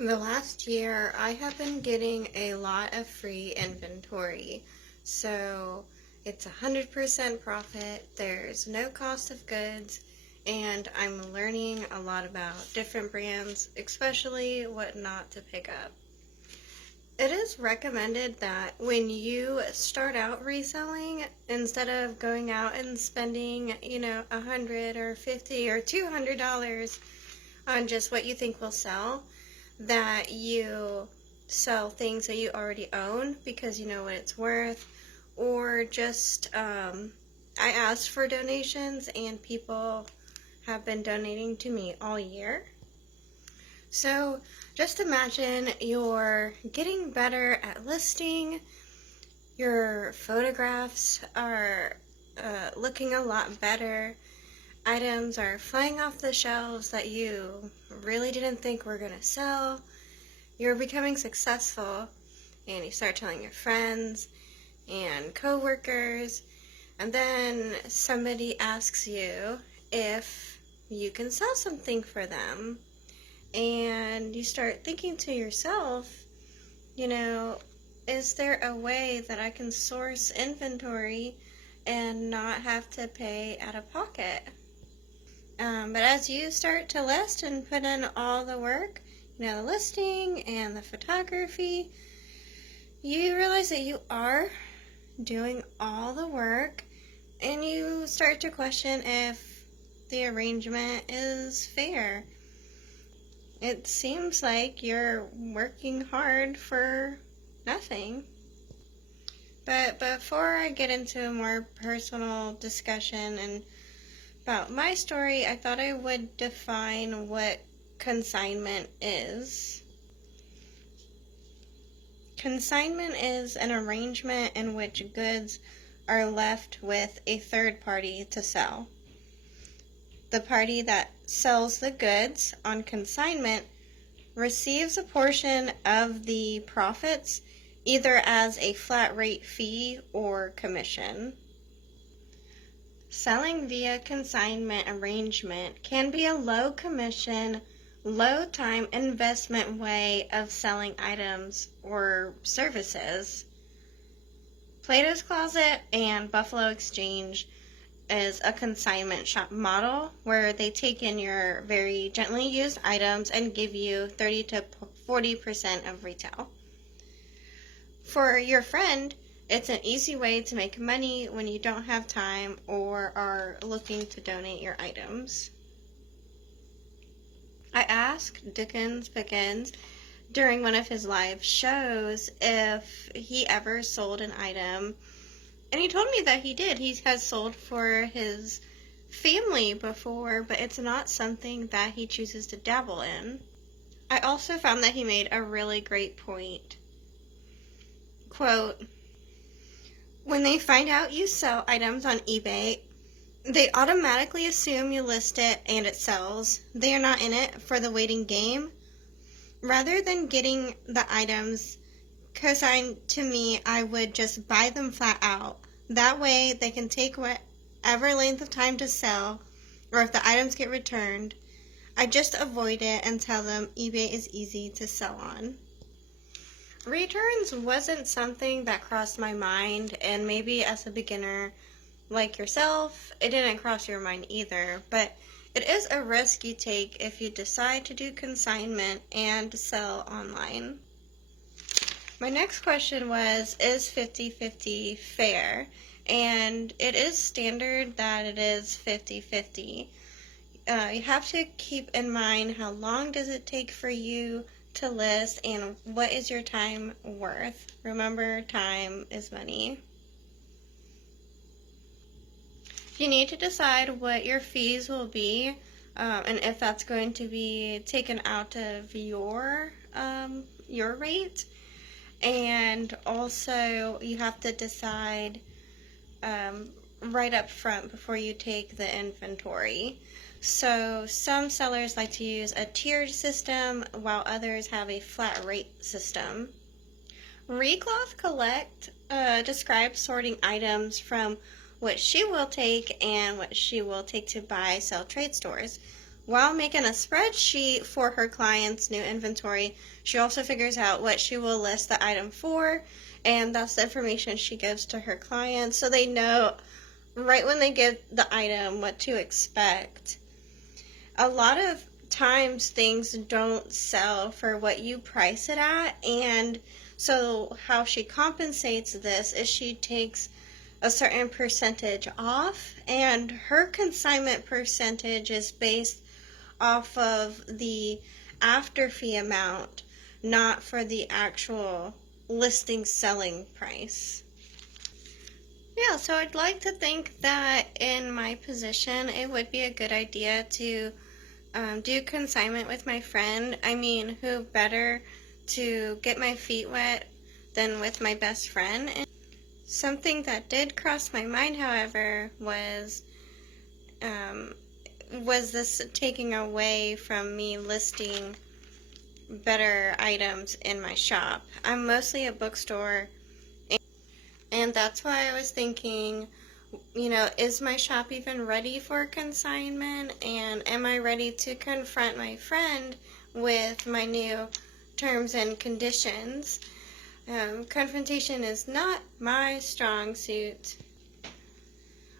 The last year, I have been getting a lot of free inventory. So it's 100% profit, there's no cost of goods, and I'm learning a lot about different brands, especially what not to pick up. It is recommended that when you start out reselling, instead of going out and spending, $100 or $50 or $200 on just what you think will sell, that you sell things that you already own because you know what it's worth, or just I asked for donations and people have been donating to me all year. So just imagine you're getting better at listing, your photographs are looking a lot better, items are flying off the shelves that you really didn't think were going to sell, you're becoming successful, and you start telling your friends and coworkers, and then somebody asks you if you can sell something for them, and you start thinking to yourself, is there a way that I can source inventory and not have to pay out of pocket? But as you start to list and put in all the work, the listing and the photography, you realize that you are doing all the work, and you start to question if the arrangement is fair. It seems like you're working hard for nothing. But before I get into a more personal discussion and about my story, I thought I would define what consignment is. Consignment is an arrangement in which goods are left with a third party to sell. The party that sells the goods on consignment receives a portion of the profits either as a flat rate fee or commission. Selling via consignment arrangement can be a low commission, low time investment way of selling items or services. Plato's Closet and Buffalo Exchange is a consignment shop model where they take in your very gently used items and give you 30 to 40% of retail. For your friend, it's an easy way to make money when you don't have time or are looking to donate your items. I asked Dickens Pickens during one of his live shows if he ever sold an item, and he told me that he did. He has sold for his family before, but it's not something that he chooses to dabble in. I also found that he made a really great point. Quote, "When they find out you sell items on eBay, they automatically assume you list it and it sells. They are not in it for the waiting game. Rather than getting the items consigned to me, I would just buy them flat out. That way they can take whatever length of time to sell, or if the items get returned, I just avoid it and tell them eBay is easy to sell on." Returns wasn't something that crossed my mind, and maybe as a beginner like yourself, it didn't cross your mind either, but it is a risk you take if you decide to do consignment and sell online. My next question was, is 50-50 fair? And it is standard that it is 50-50. You have to keep in mind how long does it take for you to list and what is your time worth. Remember, time is money. You need to decide what your fees will be, and if that's going to be taken out of your rate. And also you have to decide right up front before you take the inventory. So some sellers like to use a tiered system while others have a flat rate system. Recloth Collect describes sorting items from what she will take and what she will take to buy, sell trade stores. While making a spreadsheet for her clients' new inventory, she also figures out what she will list the item for, and that's the information she gives to her clients so they know right when they get the item what to expect. A lot of times things don't sell for what you price it at, and so how she compensates this is she takes a certain percentage off, and her consignment percentage is based off of the after fee amount, not for the actual listing selling price. Yeah, so I'd like to think that in my position, it would be a good idea to do consignment with my friend. I mean, who better to get my feet wet than with my best friend? And something that did cross my mind, however, was this taking away from me listing better items in my shop. I'm mostly a bookstore, and that's why I was thinking, is my shop even ready for consignment? And am I ready to confront my friend with my new terms and conditions? Confrontation is not my strong suit.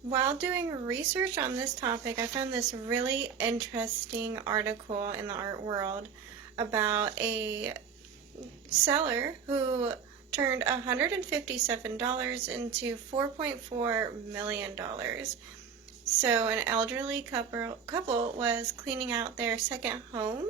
While doing research on this topic, I found this really interesting article in the art world about a seller who turned $157 into $4.4 million. So an elderly couple was cleaning out their second home,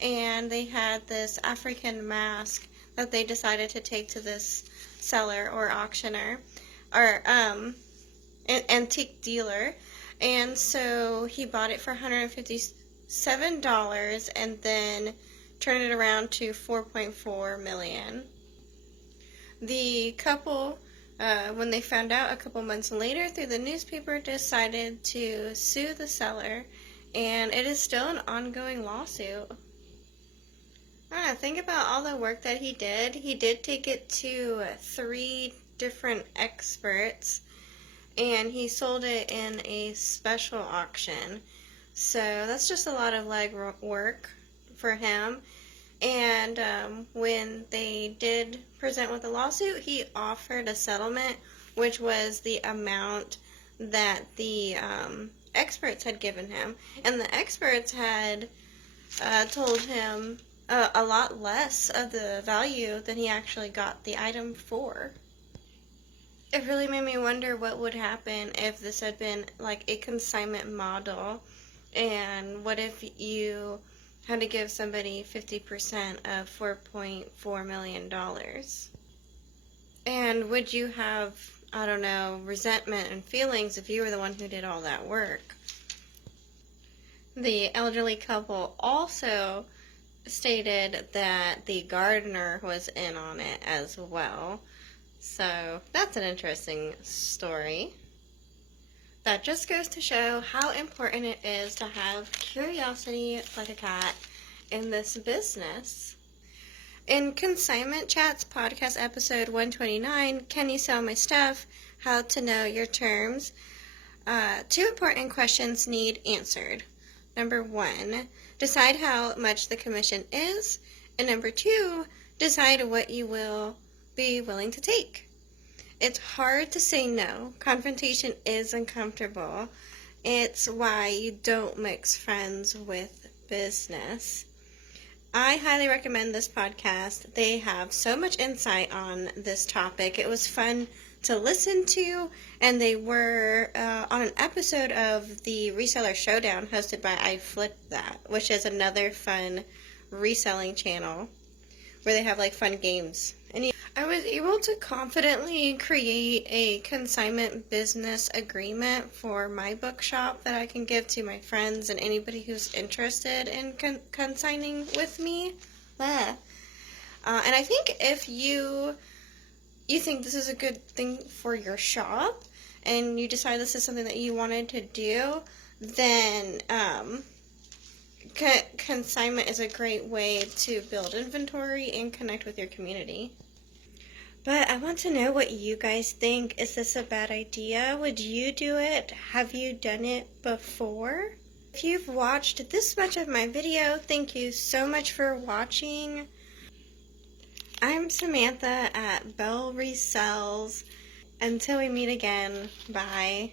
and they had this African mask that they decided to take to this seller or auctioneer or an antique dealer. And so he bought it for $157 and then turned it around to $4.4 million. The couple, when they found out a couple months later through the newspaper, decided to sue the seller, and it is still an ongoing lawsuit. I don't know, think about all the work that he did. He did take it to 3 different experts, and he sold it in a special auction. So that's just a lot of legwork for him. And when they did present with a lawsuit, he offered a settlement, which was the amount that the experts had given him. And the experts had told him a lot less of the value than he actually got the item for. It really made me wonder what would happen if this had been like a consignment model, and what if you had to give somebody 50% of $4.4 million? And would you have, I don't know, resentment and feelings if you were the one who did all that work? The elderly couple also stated that the gardener was in on it as well. So that's an interesting story. That just goes to show how important it is to have curiosity like a cat in this business. In Consignment Chats podcast episode 129, Can You Sell My Stuff? How to Know Your Terms, 2 important questions need answered. Number 1, decide how much the commission is. And number 2, decide what you will be willing to take. It's hard to say no. Confrontation is uncomfortable. It's why you don't mix friends with business. I highly recommend this podcast. They have so much insight on this topic. It was fun to listen to, and they were on an episode of the Reseller Showdown hosted by I Flipped That, which is another fun reselling channel where they have like fun games. And I was able to confidently create a consignment business agreement for my bookshop that I can give to my friends and anybody who's interested in consigning with me. And I think if you think this is a good thing for your shop and you decide this is something that you wanted to do, then consignment is a great way to build inventory and connect with your community. But I want to know what you guys think. Is this a bad idea? Would you do it? Have you done it before? If you've watched this much of my video, thank you so much for watching. I'm Samantha at Bell Resells. Until we meet again, bye.